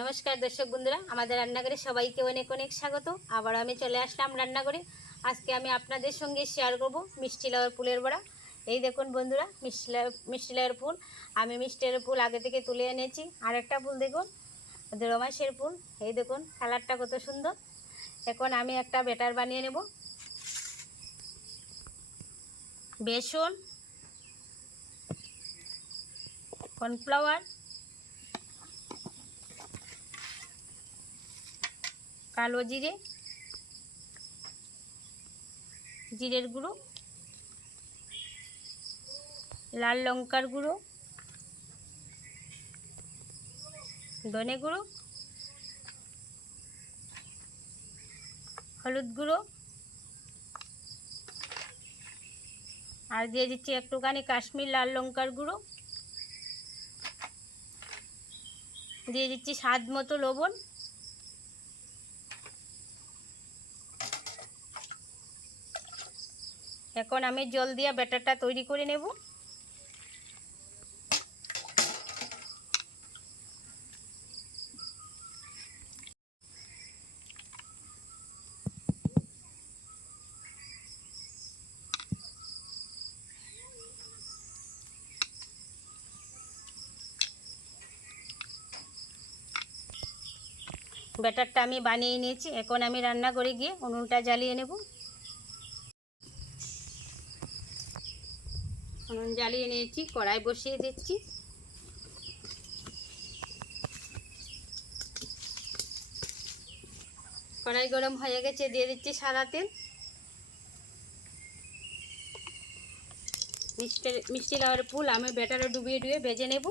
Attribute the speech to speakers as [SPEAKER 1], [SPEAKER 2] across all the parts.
[SPEAKER 1] নমস্কার দর্শক বন্ধুরা, আমাদের রান্নাঘরে সবাইকে অনেক অনেক স্বাগত। আবার আমি চলে আসলাম রান্নাঘরে। আজকে আমি আপনাদের সঙ্গে শেয়ার করব মিষ্টি লাউয়ের ফুলের বড়া। এই দেখুন বন্ধুরা, মিষ্টি মিষ্টি লাউয়ের ফুল আমি মিষ্টি লাউয়ের ফুল আগে থেকে তুলে এনেছি। আরেকটা ফুল দেখুন রমাসের ফুল এই দেখুন, কালারটা কত সুন্দর। এখন আমি একটা বেটার বানিয়ে নেব। বেসন, কর্নফ্লাওয়ার কালো জিরে, জিরের গুঁড়ো, লাল লঙ্কার গুঁড়ো, ধনে গুঁড়ো, হলুদ গুঁড়ো, আর দিয়ে দিচ্ছি একটুখানি কাশ্মীর লাল লঙ্কার গুঁড়ো, দিয়ে দিচ্ছি স্বাদ মতো লবণ এখন আমি জল দিয়ে ব্যাটারটা তৈরি করে নেব। ব্যাটারটা আমি বানিয়ে নিয়েছি। এখন আমি রান্না করে গিয়ে উনুনটা জ্বালিয়ে নেব। উনুন জ্বালিয়ে নিয়েছি, কড়াই বসিয়ে দিচ্ছি। কড়াই গরম হয়ে গেছে, দিয়ে দিচ্ছি সাদা তেল। মিষ্টি মিষ্টি লাউয়ের ফুল আমি ব্যাটারে ডুবিয়ে ডুবিয়ে ভেজে নেব।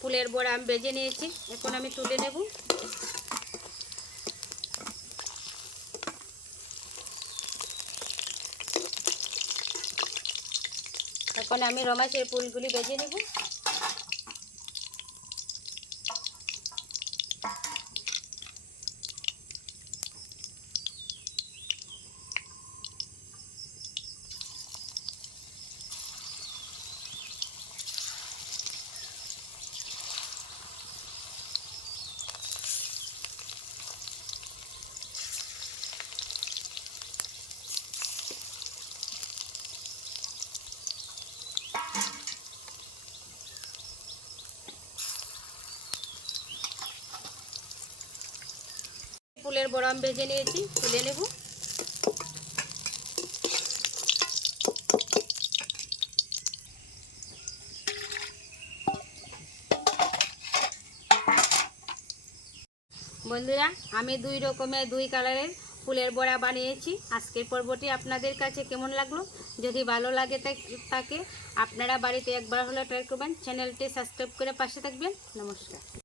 [SPEAKER 1] ফুলের বড়া আমি বেজে নিয়েছি। এখন আমি তুলে নেব। এখন আমি রমাশের ফুলগুলি বেজে নেব। ফুলের বড়া আমি বেজে নিয়েছি, তুলে নেব। বন্ধুরা, আমি দুই রকমের, দুই কালারের ফুলের বড়া বানিয়েছি। আজকের পর্বটি আপনাদের কাছে কেমন লাগল? যদি ভালো লাগে তাক- আপনারা বাড়িতে একবার হলে ট্রাই করবেন। চ্যানেলটি সাবস্ক্রাইব করে পাশে থাকবেন। নমস্কার।